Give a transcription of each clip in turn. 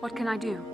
What can I do?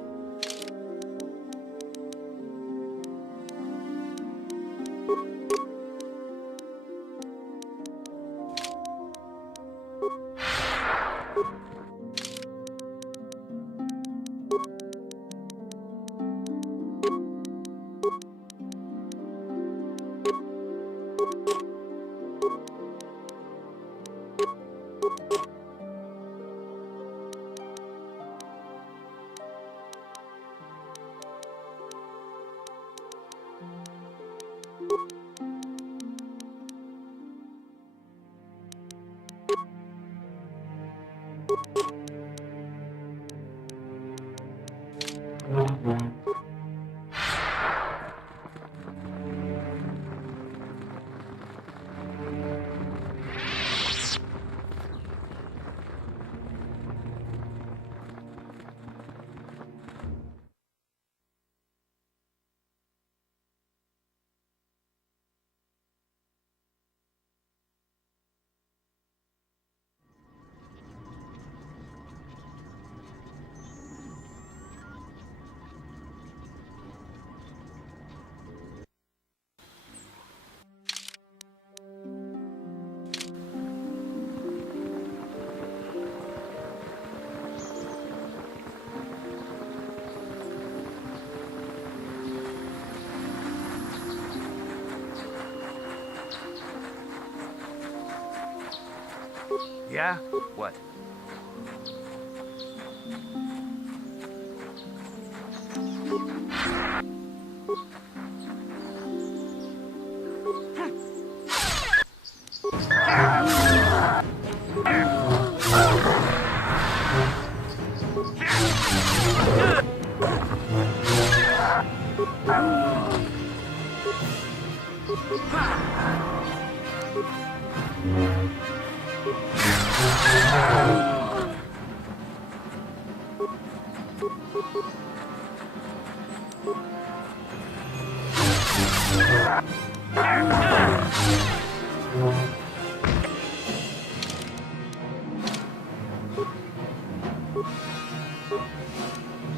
Yeah? What?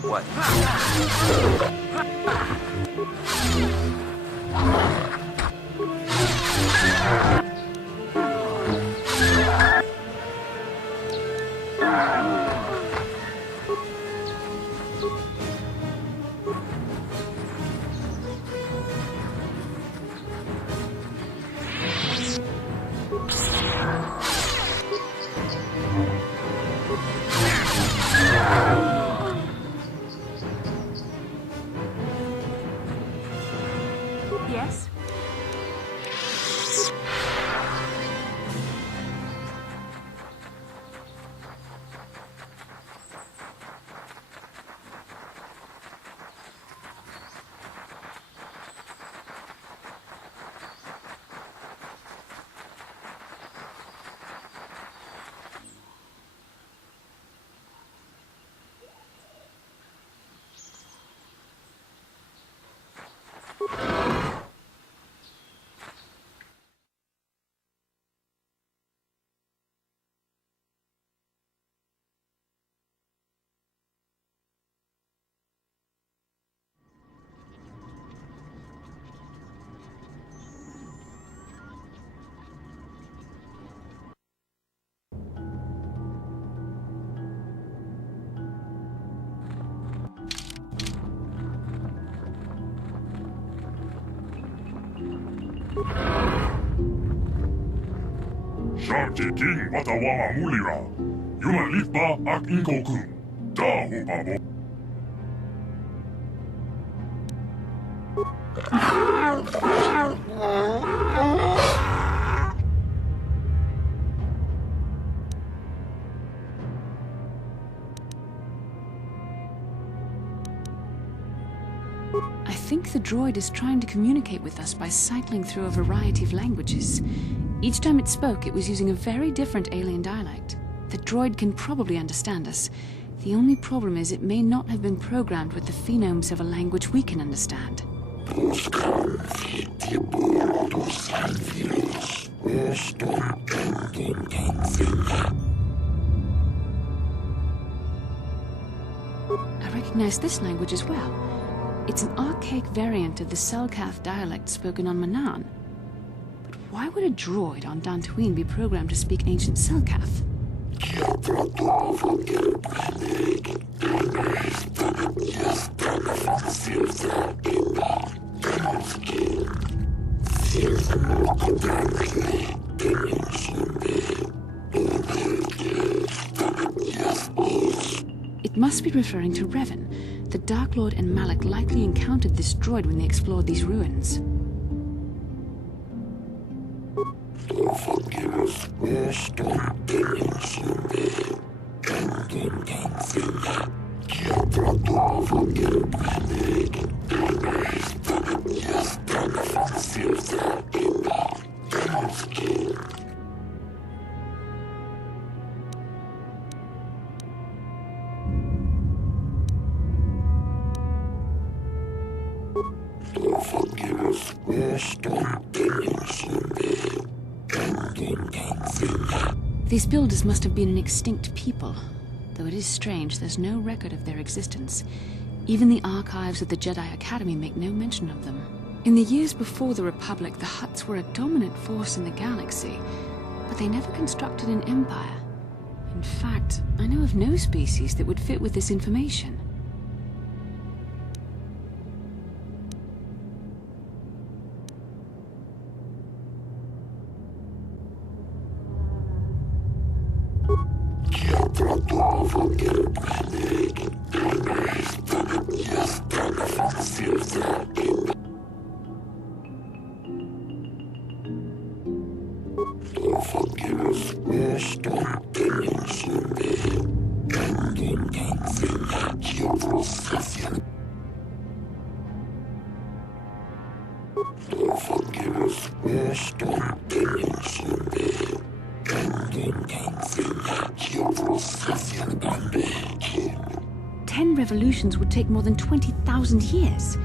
What? Yes? Sharti king watawama mulira. Yula litba ak inkokun. Dahu babo. I think the droid is trying to communicate with us by cycling through a variety of languages. Each time it spoke, it was using a very different alien dialect. The droid can probably understand us. The only problem is it may not have been programmed with the phonemes of a language we can understand. I recognize this language as well. It's an archaic variant of the Selkath dialect spoken on Manaan. But why would a droid on Dantooine be programmed to speak ancient Selkath? It must be referring to Revan. The Dark Lord and Malak likely encountered this droid when they explored these ruins. These builders must have been an extinct people, though it is strange there's no record of their existence. Even the archives of the Jedi Academy make no mention of them. In the years before the Republic, the Hutts were a dominant force in the galaxy, but they never constructed an empire. In fact, I know of no species that would fit with this information. Revolutions would take more than 20,000 years.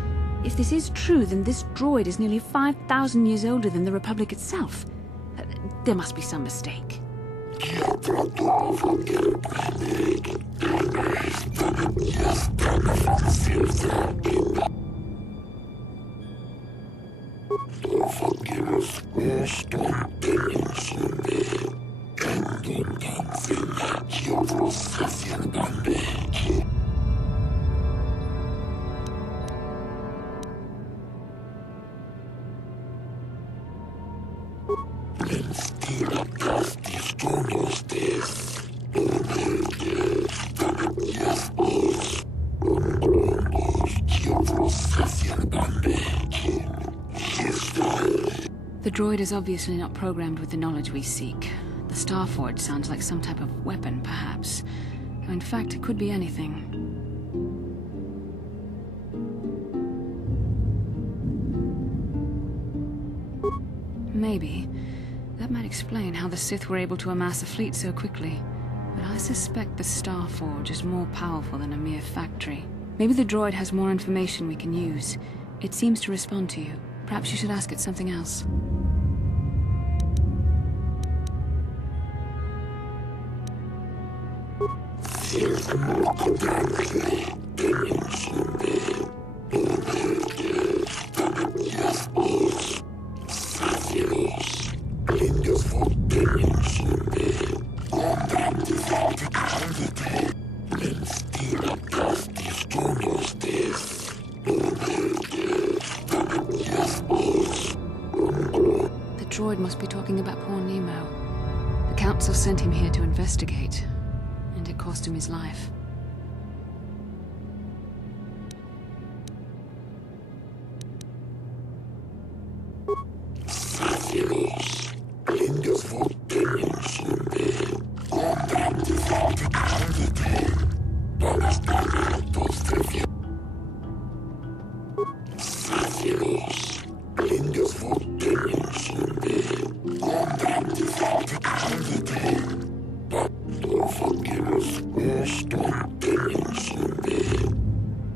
If this is true, then this droid is nearly 5,000 years older than the Republic itself. There must be some mistake. The droid is obviously not programmed with the knowledge we seek. The Starforge sounds like some type of weapon, perhaps. Though in fact, it could be anything. Maybe. That might explain how the Sith were able to amass a fleet so quickly. But I suspect the Starforge is more powerful than a mere factory. Maybe the droid has more information we can use. It seems to respond to you. Perhaps you should ask it something else. The droid must be talking about poor Nemo. The Council sent him here to investigate, and it cost him his life.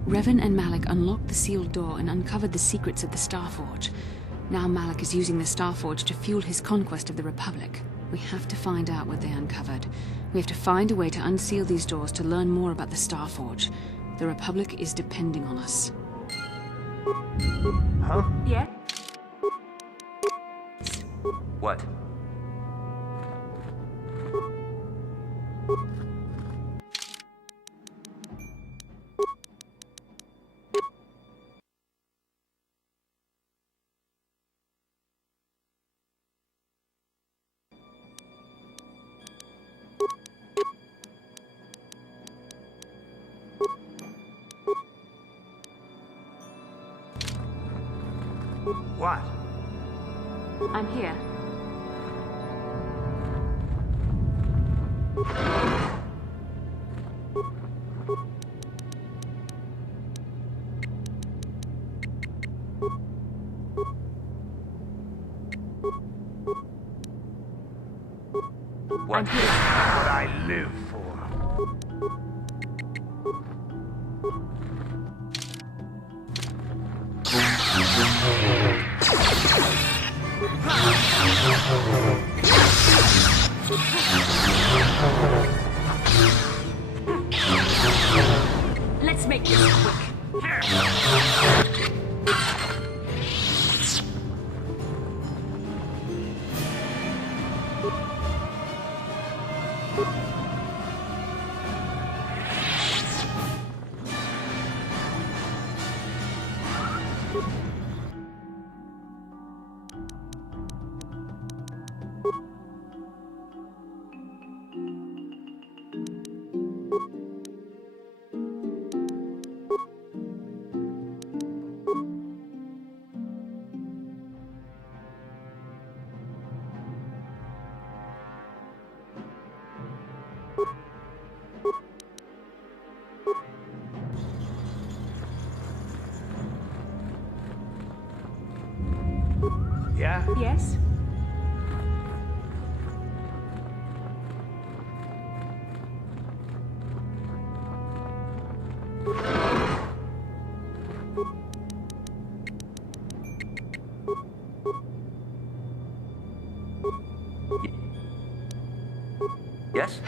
Revan and Malak unlocked the sealed door and uncovered the secrets of the Starforge. Now Malak is using the Starforge to fuel his conquest of the Republic. We have to find out what they uncovered. We have to find a way to unseal these doors to learn more about the Starforge. The Republic is depending on us. Huh? Yeah? What? What? I'm here. What? I'm here. What I live for. Let's make this quick. Yeah? Yes? Yes?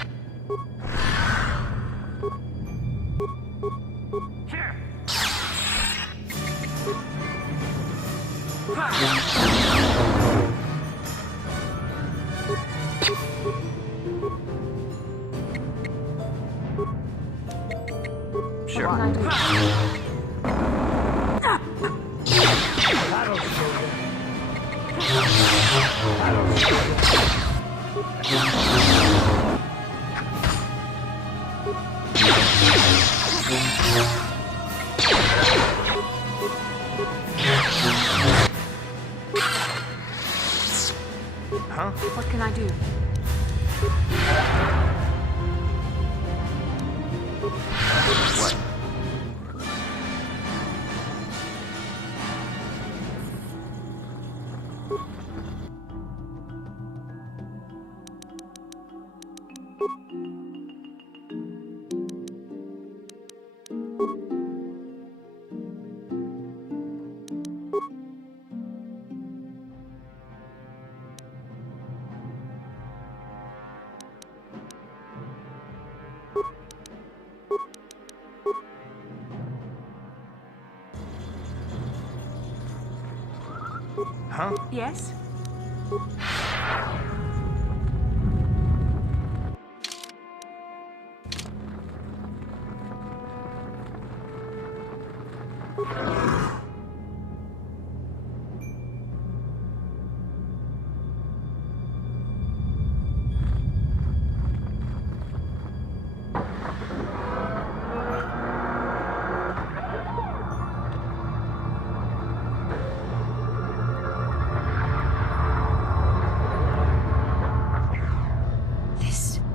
Sure. What can I do? That'll show you. That'll show Huh? What can I do? What? Huh? Yes?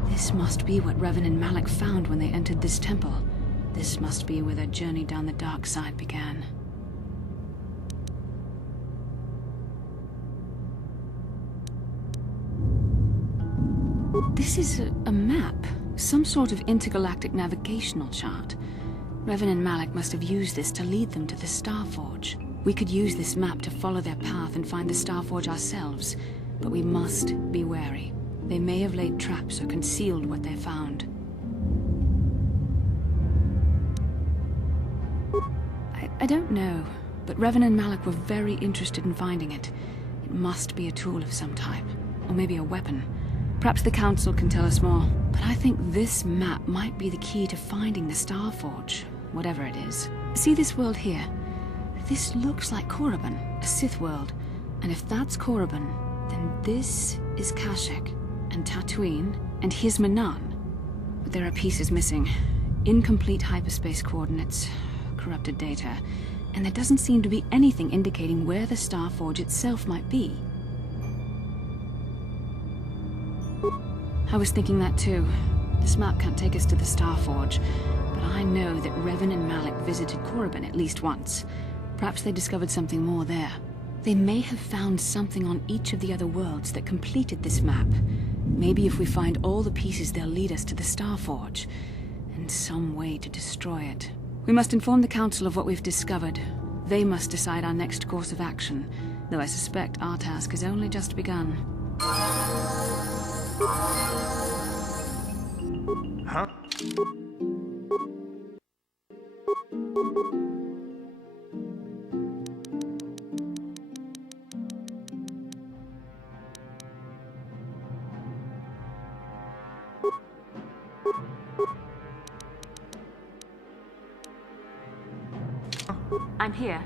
This must be what Revan and Malak found when they entered this temple. This must be where their journey down the dark side began. This is a map, some sort of intergalactic navigational chart. Revan and Malak must have used this to lead them to the Starforge. We could use this map to follow their path and find the Starforge ourselves, but we must be wary. They may have laid traps or concealed what they found. I don't know, but Revan and Malak were very interested in finding it. It must be a tool of some type, or maybe a weapon. Perhaps the Council can tell us more, but I think this map might be the key to finding the Starforge, whatever it is. See this world here? This looks like Korriban, a Sith world. And if that's Korriban, then this is Kashyyyk, and Tatooine, and here's Manan. But there are pieces missing. Incomplete hyperspace coordinates, corrupted data, and there doesn't seem to be anything indicating where the Starforge itself might be. I was thinking that too. This map can't take us to the Starforge, but I know that Revan and Malak visited Korriban at least once. Perhaps they discovered something more there. They may have found something on each of the other worlds that completed this map. Maybe if we find all the pieces, they'll lead us to the Starforge, and some way to destroy it. We must inform the Council of what we've discovered. They must decide our next course of action, though I suspect our task has only just begun. Huh? I'm here.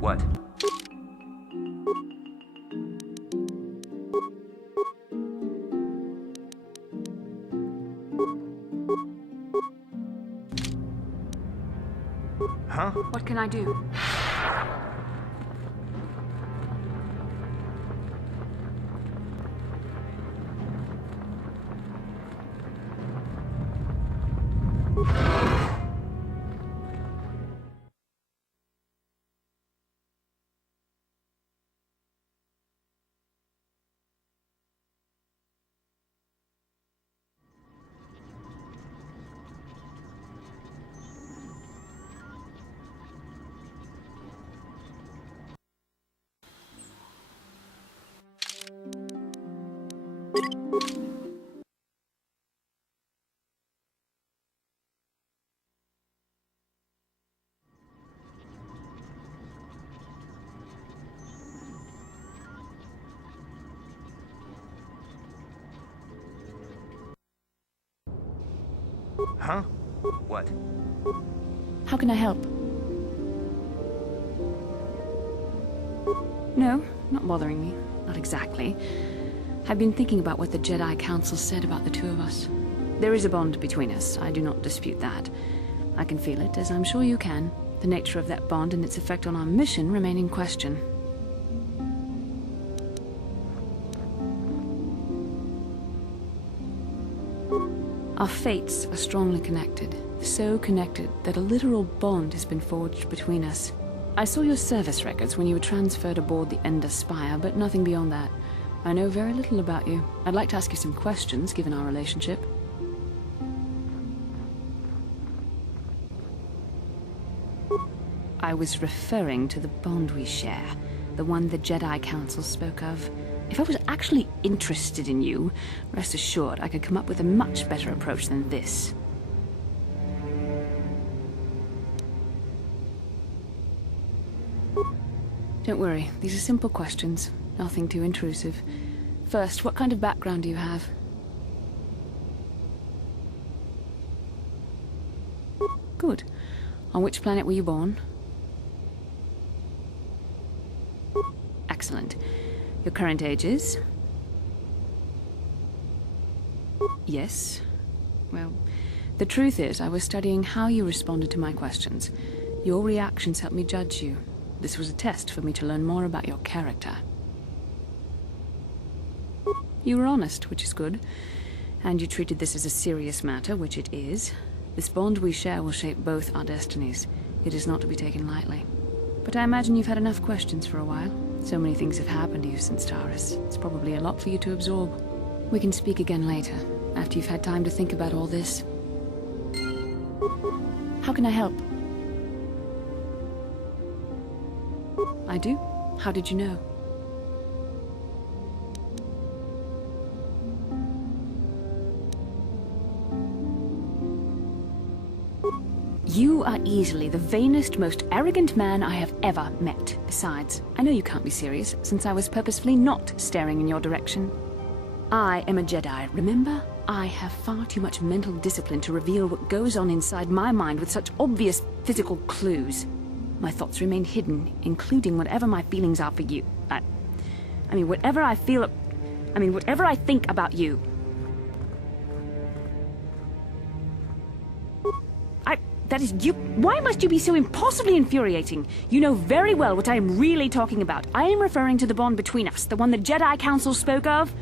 What? Huh? What can I do? Huh? What? How can I help? No, not bothering me. Not exactly. I've been thinking about what the Jedi Council said about the two of us. There is a bond between us, I do not dispute that. I can feel it, as I'm sure you can. The nature of that bond and its effect on our mission remain in question. Our fates are strongly connected, so connected that a literal bond has been forged between us. I saw your service records when you were transferred aboard the Ender Spire, but nothing beyond that. I know very little about you. I'd like to ask you some questions, given our relationship. I was referring to the bond we share, the one the Jedi Council spoke of. If I was actually interested in you, rest assured I could come up with a much better approach than this. Don't worry, these are simple questions, nothing too intrusive. First, what kind of background do you have? Good. On which planet were you born? Excellent. Your current age is? Yes. Well, the truth is, I was studying how you responded to my questions. Your reactions helped me judge you. This was a test for me to learn more about your character. You were honest, which is good. And you treated this as a serious matter, which it is. This bond we share will shape both our destinies. It is not to be taken lightly. But I imagine you've had enough questions for a while. So many things have happened to you since Taurus. It's probably a lot for you to absorb. We can speak again later, after you've had time to think about all this. How can I help? I do? How did you know? You are easily the vainest, most arrogant man I have ever met. Besides, I know you can't be serious, since I was purposefully not staring in your direction. I am a Jedi, remember? I have far too much mental discipline to reveal what goes on inside my mind with such obvious physical clues. My thoughts remain hidden, including whatever my feelings are for you. I mean, whatever I feel... whatever I think about you. That is you. Why must you be so impossibly infuriating? You know very well what I am really talking about. I am referring to the bond between us, the one the Jedi Council spoke of.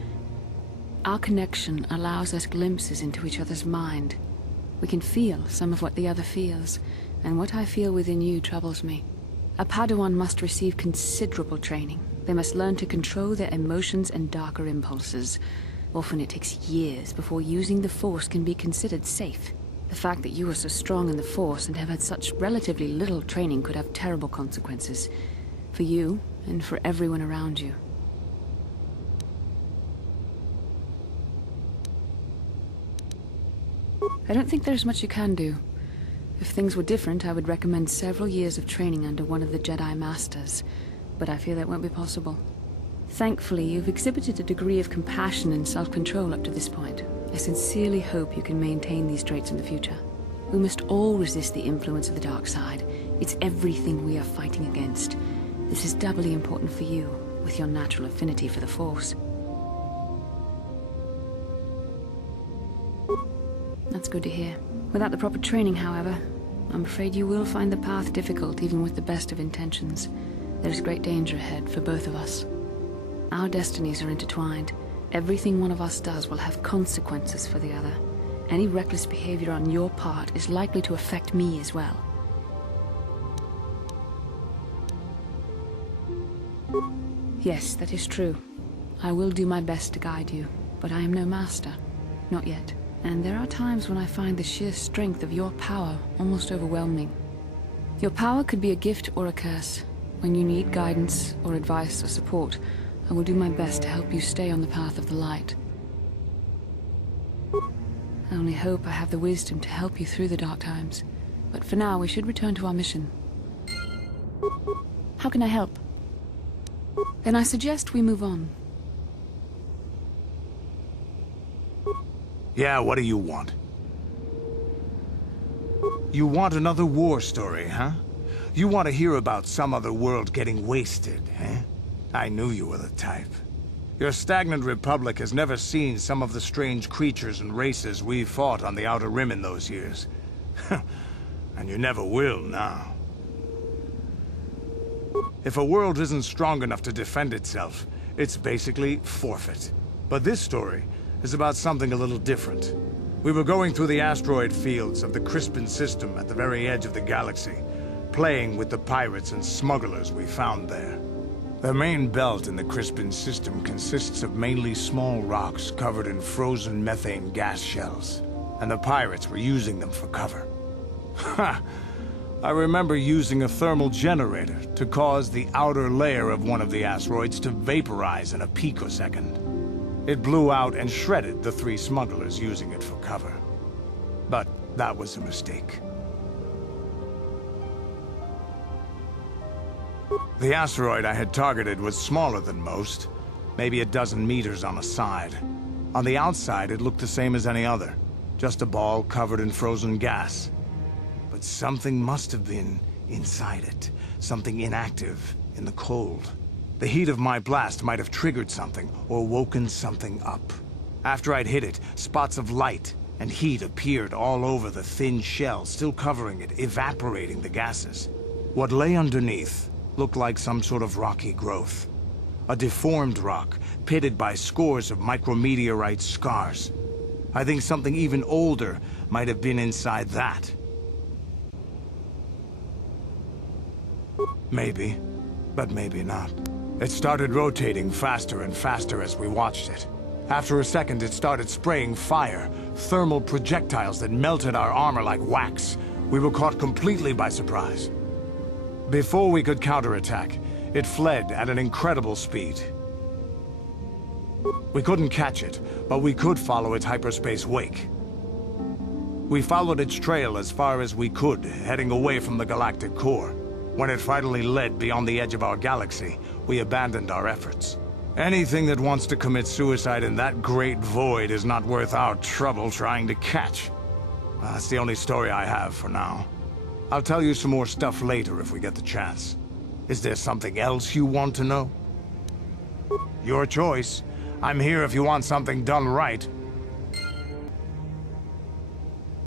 Our connection allows us glimpses into each other's mind. We can feel some of what the other feels, and what I feel within you troubles me. A Padawan must receive considerable training. They must learn to control their emotions and darker impulses. Often it takes years before using the Force can be considered safe. The fact that you are so strong in the Force and have had such relatively little training could have terrible consequences. For you, and for everyone around you. I don't think there's much you can do. If things were different, I would recommend several years of training under one of the Jedi Masters. But I fear that won't be possible. Thankfully, you've exhibited a degree of compassion and self-control up to this point. I sincerely hope you can maintain these traits in the future. We must all resist the influence of the dark side. It's everything we are fighting against. This is doubly important for you, with your natural affinity for the Force. That's good to hear. Without the proper training, however, I'm afraid you will find the path difficult even with the best of intentions. There's great danger ahead for both of us. Our destinies are intertwined. Everything one of us does will have consequences for the other. Any reckless behavior on your part is likely to affect me as well. Yes, that is true. I will do my best to guide you, but I am no master. Not yet. And there are times when I find the sheer strength of your power almost overwhelming. Your power could be a gift or a curse. When you need guidance or advice or support, I will do my best to help you stay on the path of the light. I only hope I have the wisdom to help you through the dark times. But for now, we should return to our mission. How can I help? Then I suggest we move on. Yeah, what do you want? You want another war story, huh? You want to hear about some other world getting wasted, eh? I knew you were the type. Your stagnant republic has never seen some of the strange creatures and races we fought on the Outer Rim in those years. And you never will now. If a world isn't strong enough to defend itself, it's basically forfeit. But this story is about something a little different. We were going through the asteroid fields of the Crispin system at the very edge of the galaxy, playing with the pirates and smugglers we found there. The main belt in the Crispin system consists of mainly small rocks covered in frozen methane gas shells, and the pirates were using them for cover. Ha! I remember using a thermal generator to cause the outer layer of one of the asteroids to vaporize in a picosecond. It blew out and shredded the 3 smugglers using it for cover. But that was a mistake. The asteroid I had targeted was smaller than most, maybe a dozen meters on a side. On the outside, it looked the same as any other, just a ball covered in frozen gas. But but something must have been inside it. Something inactive in the cold. The heat of my blast might have triggered something or woken something up. After I'd hit it, spots of light and heat appeared all over the thin shell, still covering it, evaporating the gases. What lay underneath looked like some sort of rocky growth. A deformed rock, pitted by scores of micrometeorite scars. I think something even older might have been inside that. Maybe, but maybe not. It started rotating faster and faster as we watched it. After a second, it started spraying fire, thermal projectiles that melted our armor like wax. We were caught completely by surprise. Before we could counterattack, it fled at an incredible speed. We couldn't catch it, but we could follow its hyperspace wake. We followed its trail as far as we could, heading away from the galactic core. When it finally led beyond the edge of our galaxy, we abandoned our efforts. Anything that wants to commit suicide in that great void is not worth our trouble trying to catch. That's the only story I have for now. I'll tell you some more stuff later if we get the chance. Is there something else you want to know? Your choice. I'm here if you want something done right.